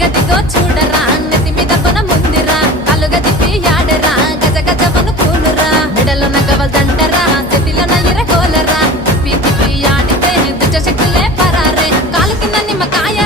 గదిగో చూడరా నెత్తి మీద కొన ముందిరా కలుగ తిప్పి ఆడరా గజ గజవను కూనురా మెడలో నగవల్ దండరా చేతిలో నయ్యర గోలరా తిప్పి తిప్పి ఆడితే దుచ్చ శక్తులే పరారే కాలు కింద నిమ్మకాయ